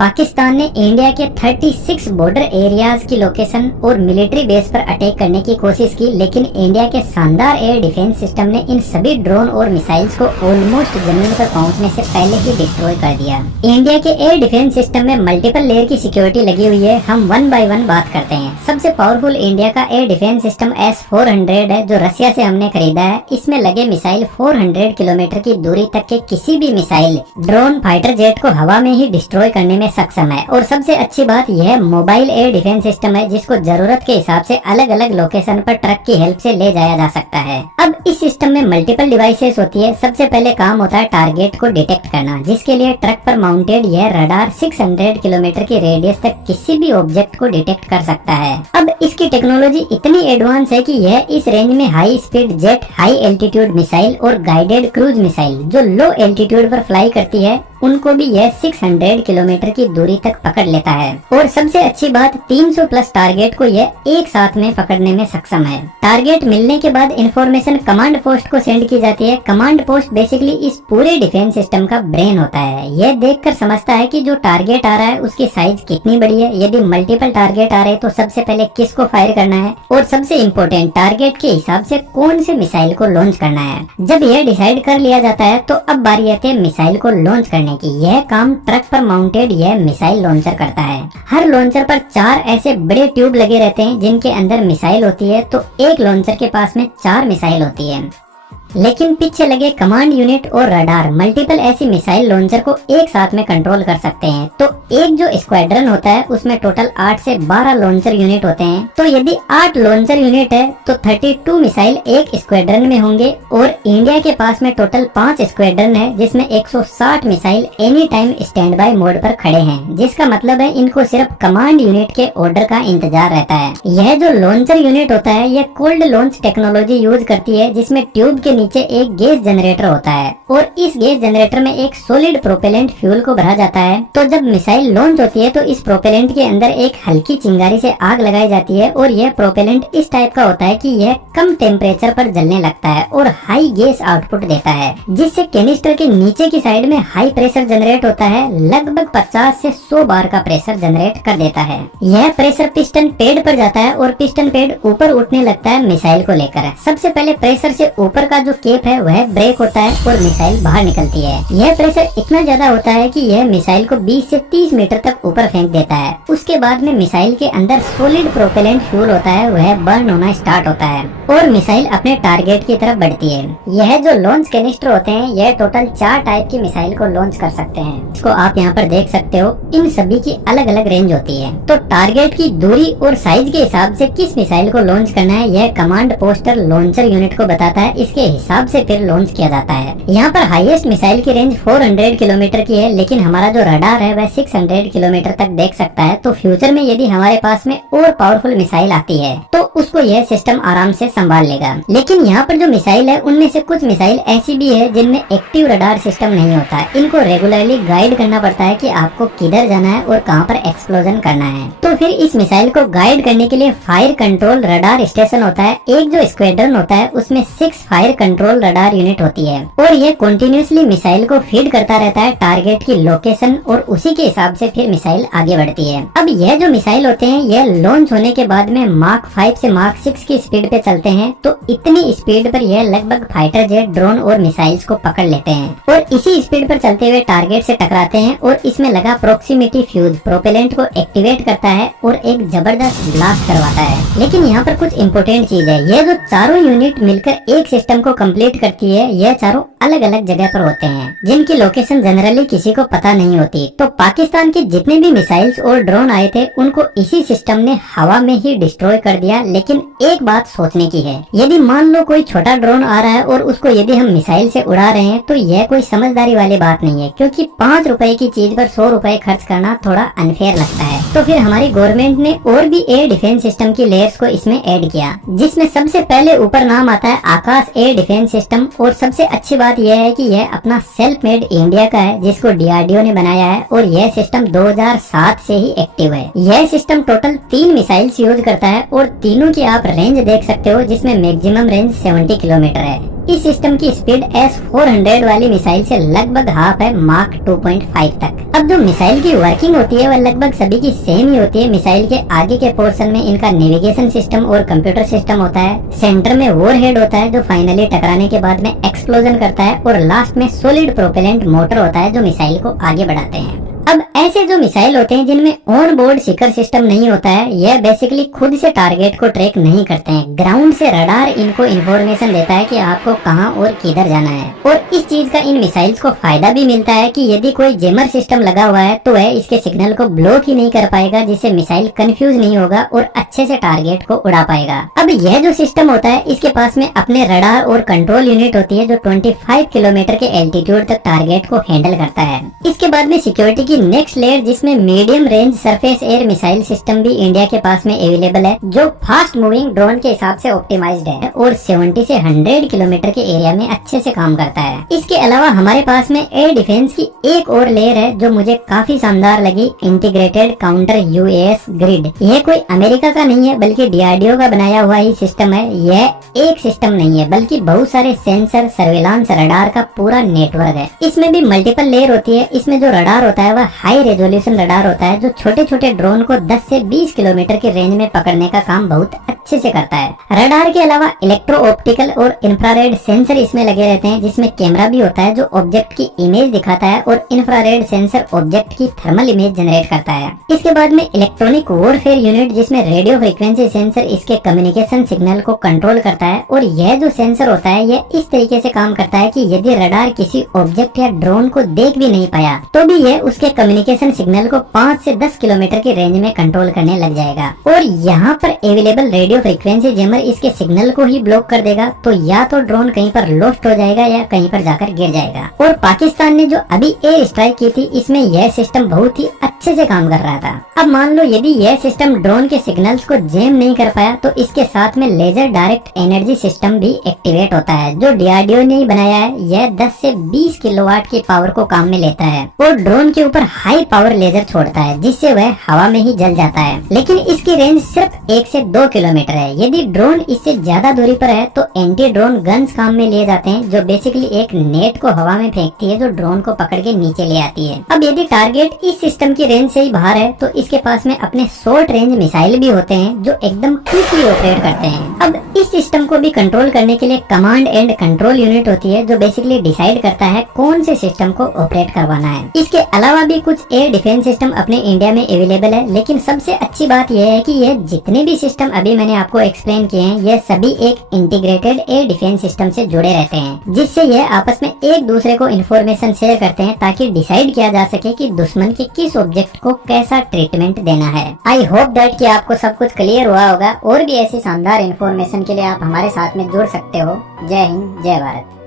पाकिस्तान ने इंडिया के 36 border areas की लोकेशन और मिलिट्री बेस पर अटैक करने की कोशिश की, लेकिन इंडिया के शानदार एयर डिफेंस सिस्टम ने इन सभी ड्रोन और मिसाइल्स को ऑलमोस्ट जमीन पर पहुंचने से पहले ही डिस्ट्रॉय कर दिया। इंडिया के एयर डिफेंस सिस्टम में मल्टीपल लेयर की सिक्योरिटी लगी हुई है। हम वन बाय वन बात करते हैं। सबसे पावरफुल इंडिया का एयर डिफेंस सिस्टम S-400 है, जो रसिया से हमने खरीदा है। इसमें लगे मिसाइल 400 किलोमीटर की दूरी तक के किसी भी मिसाइल, ड्रोन, फाइटर जेट को हवा में ही डिस्ट्रॉय करने में सक्षम है। और सबसे अच्छी बात यह मोबाइल एयर डिफेंस सिस्टम है, जिसको जरूरत के हिसाब से अलग अलग लोकेशन पर ट्रक की हेल्प से ले जाया जा सकता है। अब इस सिस्टम में मल्टीपल डिवाइसेस होती है। सबसे पहले काम होता है टारगेट को डिटेक्ट करना, जिसके लिए ट्रक पर माउंटेड यह रडार 600 किलोमीटर की रेडियस तक किसी भी ऑब्जेक्ट को डिटेक्ट कर सकता है। अब इसकी टेक्नोलॉजी इतनी एडवांस है कि यह इस रेंज में high speed jet, high altitude missile और गाइडेड क्रूज मिसाइल जो लो एल्टीट्यूड पर फ्लाई करती है, उनको भी यह 600 किलोमीटर की दूरी तक पकड़ लेता है। और सबसे अच्छी बात, 300 प्लस टारगेट को यह एक साथ में पकड़ने में सक्षम है। टारगेट मिलने के बाद इंफॉर्मेशन कमांड पोस्ट को सेंड की जाती है। कमांड पोस्ट बेसिकली इस पूरे डिफेंस सिस्टम का ब्रेन होता है। यह देखकर समझता है कि जो टारगेट आ रहा है उसकी साइज कितनी बड़ी है, यदि मल्टीपल टारगेट आ रहे तो सबसे पहले किसको फायर करना है, और सबसे इम्पोर्टेंट टारगेट के हिसाब से कौन से मिसाइल को लॉन्च करना है। जब यह डिसाइड कर लिया जाता है तो अब बारी आती है मिसाइल को लॉन्च करने की। यह काम ट्रक पर माउंटेड यह मिसाइल लॉन्चर करता है। हर लॉन्चर पर 4 ऐसे बड़े ट्यूब लगे रहते हैं जिनके अंदर मिसाइल होती है। तो एक लॉन्चर के पास में 4 मिसाइल होती है, लेकिन पीछे लगे कमांड यूनिट और रडार मल्टीपल ऐसी मिसाइल लॉन्चर को एक साथ में कंट्रोल कर सकते हैं। तो एक जो स्क्वाड्रन होता है उसमें टोटल 8 से 12 लॉन्चर यूनिट होते हैं। तो यदि 8 लॉन्चर यूनिट है तो 32 मिसाइल एक स्क्वाड्रन में होंगे। और इंडिया के पास में टोटल 5 स्क्वाड्रन है, जिसमें 160 missile any time stand by mode पर खड़े हैं, जिसका मतलब है इनको सिर्फ कमांड यूनिट के ऑर्डर का इंतजार रहता है। यह जो लॉन्चर यूनिट होता है यह कोल्ड लॉन्च टेक्नोलॉजी यूज करती है, जिसमें ट्यूब के नीचे एक गैस जनरेटर होता है और इस गैस जनरेटर में एक सॉलिड प्रोपेलेंट फ्यूल को भरा जाता है। तो जब मिसाइल लॉन्च होती है तो इस प्रोपेलेंट के अंदर एक हल्की चिंगारी से आग लगाई जाती है और यह प्रोपेलेंट इस टाइप का होता है कि यह कम टेम्परेचर पर जलने लगता है और हाई गैस आउटपुट देता है, जिससे कैनिस्टर के नीचे की साइड में हाई प्रेशर जनरेट होता है। लगभग 50 से 100 बार का प्रेशर जनरेट कर देता है। यह प्रेशर पिस्टन पेड पर जाता है और पिस्टन पेड ऊपर उठने लगता है मिसाइल को लेकर। सबसे पहले प्रेशर से ऊपर का जो केप है वह ब्रेक होता है और मिसाइल बाहर निकलती है। यह प्रेशर इतना ज्यादा होता है कि यह मिसाइल को 20 से 30 मीटर तक ऊपर फेंक देता है। उसके बाद में मिसाइल के अंदर सॉलिड प्रोपेलेंट फ्यूल होता है, वह बर्न होना स्टार्ट होता है और मिसाइल अपने टारगेट की तरफ बढ़ती है। यह जो लॉन्च कैनिस्टर होते हैं यह टोटल 4 टाइप की मिसाइल को लॉन्च कर सकते हैं। इसको आप यहाँ पर देख सकते हो। इन सभी की अलग अलग रेंज होती है। तो टारगेट की दूरी और साइज के हिसाब से किस मिसाइल को लॉन्च करना है यह कमांड पोस्टर लॉन्चर यूनिट को बताता है। इसके हिसाब से फिर लॉन्च किया जाता है। यहाँ पर हाईएस्ट मिसाइल की रेंज 400 किलोमीटर की है, लेकिन हमारा जो रडार है वह 600 किलोमीटर तक देख सकता है। तो फ्यूचर में यदि हमारे पास में और पावरफुल मिसाइल आती है तो उसको यह सिस्टम आराम से संभाल लेगा। लेकिन यहाँ पर जो मिसाइल है उनमें से कुछ मिसाइल ऐसी भी है जिनमें एक्टिव रडार सिस्टम नहीं होता है। इनको रेगुलरली गाइड करना पड़ता है कि आपको किधर जाना है और कहाँ पर एक्सप्लोजन करना है। तो फिर इस मिसाइल को गाइड करने के लिए फायर कंट्रोल रडार स्टेशन होता है। एक जो स्क्वाड्रन होता है उसमें 6 फायर कंट्रोल रडार यूनिट होती है और यह कंटिन्यूअसली मिसाइल को फीड करता रहता है टारगेट की लोकेशन और उसी के हिसाब से फिर मिसाइल आगे बढ़ती है। अब यह जो मिसाइल होते हैं यह लॉन्च होने के बाद में मार्क 5 से मार्क 6 की स्पीड पे चलते हैं। तो इतनी स्पीड पर यह लगभग फाइटर जेट, ड्रोन और मिसाइल्स को पकड़ लेते हैं और इसी स्पीड पर चलते हुए टारगेट से टकराते हैं और इसमें लगा प्रोक्सीमिटी फ्यूज प्रोपेलेंट को एक्टिवेट करता है और एक जबरदस्त ब्लास्ट करवाता है। लेकिन यहाँ पर कुछ इम्पोर्टेंट चीज है, यह जो चारों यूनिट मिलकर एक सिस्टम को कंप्लीट करती है, यह चारों अलग अलग जगह पर होते हैं जिनकी लोकेशन जनरली किसी को पता नहीं होती। तो पाकिस्तान के जितने भी मिसाइल्स और ड्रोन आए थे उनको इसी सिस्टम ने हवा में ही डिस्ट्रॉय कर दिया। लेकिन एक बात सोचने की है, यदि मान लो कोई छोटा ड्रोन आ रहा है और उसको यदि हम मिसाइल से उड़ा रहे हैं तो यह कोई समझदारी वाली बात नहीं है, क्योंकि 5 रुपए की चीज पर 100 रुपए खर्च करना थोड़ा अनफेयर लगता है। तो फिर हमारी गवर्नमेंट ने और भी एयर डिफेंस सिस्टम की लेयर्स को इसमें ऐड किया, जिसमें सबसे पहले ऊपर नाम आता है आकाश एयर डिफेंस सिस्टम। और सबसे अच्छी बात यह है कि यह अपना सेल्फ मेड इंडिया का है, जिसको DRDO ने बनाया है और यह सिस्टम 2007 से ही एक्टिव है। यह सिस्टम टोटल 3 मिसाइल्स यूज करता है और तीनों की आप रेंज देख सकते हो, जिसमें मैक्सिमम रेंज 70 किलोमीटर है। इस सिस्टम की स्पीड S-400 वाली मिसाइल से लगभग हाफ है मार्क 2.5 तक। अब जो मिसाइल की वर्किंग होती है वह लगभग सभी की सेम ही होती है। मिसाइल के आगे के पोर्शन में इनका नेविगेशन सिस्टम और कंप्यूटर सिस्टम होता है, सेंटर में वॉरहेड होता है जो फाइनली टकराने के बाद में एक्सप्लोजन करता है, और लास्ट में सॉलिड प्रोपेलेंट मोटर होता है जो मिसाइल को आगे बढ़ाते हैं। अब ऐसे जो मिसाइल होते हैं जिनमें ऑन बोर्ड शिखर सिस्टम नहीं होता है, यह बेसिकली खुद से टारगेट को ट्रैक नहीं करते हैं। ग्राउंड से रडार इनको इन्फॉर्मेशन देता है कि आपको कहां और किधर जाना है, और इस चीज का इन मिसाइल्स को फायदा भी मिलता है कि यदि कोई जेमर सिस्टम लगा हुआ है तो वह इसके सिग्नल को ब्लॉक ही नहीं कर पाएगा, जिससे मिसाइल कंफ्यूज नहीं होगा और अच्छे से टारगेट को उड़ा पाएगा। अब यह जो सिस्टम होता है इसके पास में अपने रडार और कंट्रोल यूनिट होती है जो 25 किलोमीटर के एल्टीट्यूड तक टारगेट को हैंडल करता है। इसके बाद में सिक्योरिटी की नेक्स्ट लेयर जिसमें medium range surface air missile system भी इंडिया के पास में अवेलेबल है, जो फास्ट मूविंग ड्रोन के हिसाब से ऑप्टिमाइज्ड है और 70 से 100 किलोमीटर के एरिया में अच्छे से काम करता है। इसके अलावा हमारे पास में एयर डिफेंस की एक और लेयर है जो मुझे काफी शानदार लगी, इंटीग्रेटेड काउंटर यूएस ग्रिड। यह कोई अमेरिका का नहीं है बल्कि डीआरडीओ का बनाया हुआ ही सिस्टम है। यह एक सिस्टम नहीं है बल्कि बहुत सारे सेंसर, सर्वेलांस, रडार का पूरा नेटवर्क है। इसमें भी मल्टीपल लेयर होती है। इसमें जो रडार होता है वह हाई रेजोल्यूशन रडार होता है जो छोटे छोटे ड्रोन को 10 से 20 किलोमीटर की रेंज में पकड़ने का काम बहुत अच्छे से करता है। रडार के अलावा इलेक्ट्रो ऑप्टिकल और इंफ्रारेड सेंसर इसमें लगे रहते हैं, जिसमें कैमरा भी होता है जो ऑब्जेक्ट की इमेज दिखाता है, और इंफ्रारेड सेंसर ऑब्जेक्ट की थर्मल इमेज जनरेट करता है। इसके बाद में इलेक्ट्रॉनिक वॉरफेयर यूनिट जिसमें रेडियो फ्रीक्वेंसी सेंसर इसके कम्युनिकेशन सिग्नल को कंट्रोल करता है, और यह जो सेंसर होता है यह इस तरीके से काम करता है कि यदि रडार किसी ऑब्जेक्ट या ड्रोन को देख भी नहीं पाया तो भी यह उसके कम्युनिकेशन सिग्नल को 5 से 10 किलोमीटर की रेंज में कंट्रोल करने लग जाएगा। और यहाँ पर अवेलेबल रेडियो फ्रीक्वेंसी जैमर इसके सिग्नल को ही ब्लॉक कर देगा, तो या तो ड्रोन कहीं पर लॉस्ट हो जाएगा या कहीं पर जाकर गिर जाएगा। और पाकिस्तान ने जो अभी एयर स्ट्राइक की थी इसमें यह सिस्टम बहुत ही अच्छे से काम कर रहा था। अब मान लो यदि यह सिस्टम ड्रोन के सिग्नल्स को जैम नहीं कर पाया तो इसके साथ में लेजर डायरेक्ट एनर्जी सिस्टम भी एक्टिवेट होता है जो डीआरडीओ ने ही बनाया है। यह 10 से 20 किलोवाट की पावर को काम में लेता है और ड्रोन के ऊपर हाई पावर लेजर छोड़ता है जिससे वह हवा में ही जल जाता है, लेकिन इसकी रेंज सिर्फ 1 से 2 किलोमीटर है। यदि ड्रोन इससे ज्यादा दूरी पर है तो एंटी ड्रोन गन्स काम में लिए जाते हैं जो बेसिकली एक नेट को हवा में फेंकती है जो ड्रोन को पकड़ के नीचे ले आती है। अब यदि टारगेट इस सिस्टम की रेंज से ही बाहर है तो इसके पास में अपने शॉर्ट रेंज मिसाइल भी होते हैं जो एकदम क्विकली ऑपरेट करते हैं। अब इस सिस्टम को भी कंट्रोल करने के लिए कमांड एंड कंट्रोल यूनिट होती है जो बेसिकली डिसाइड करता है कौन से सिस्टम को ऑपरेट करवाना है। इसके अलावा भी कुछ एयर डिफेंस सिस्टम अपने इंडिया में अवेलेबल है, लेकिन सबसे अच्छी बात यह है कि यह जितने भी सिस्टम अभी मैंने आपको एक्सप्लेन किए हैं यह सभी एक इंटीग्रेटेड एयर डिफेंस सिस्टम से जुड़े रहते हैं, जिससे यह आपस में एक दूसरे को इन्फॉर्मेशन शेयर करते हैं ताकि डिसाइड किया जा सके कि दुश्मन के किस ऑब्जेक्ट को कैसा ट्रीटमेंट देना है। आई होप दैट कि आपको सब कुछ क्लियर हुआ होगा। और भी ऐसी शानदार इन्फॉर्मेशन के लिए आप हमारे साथ में जुड़ सकते हो। जय हिंद, जय भारत।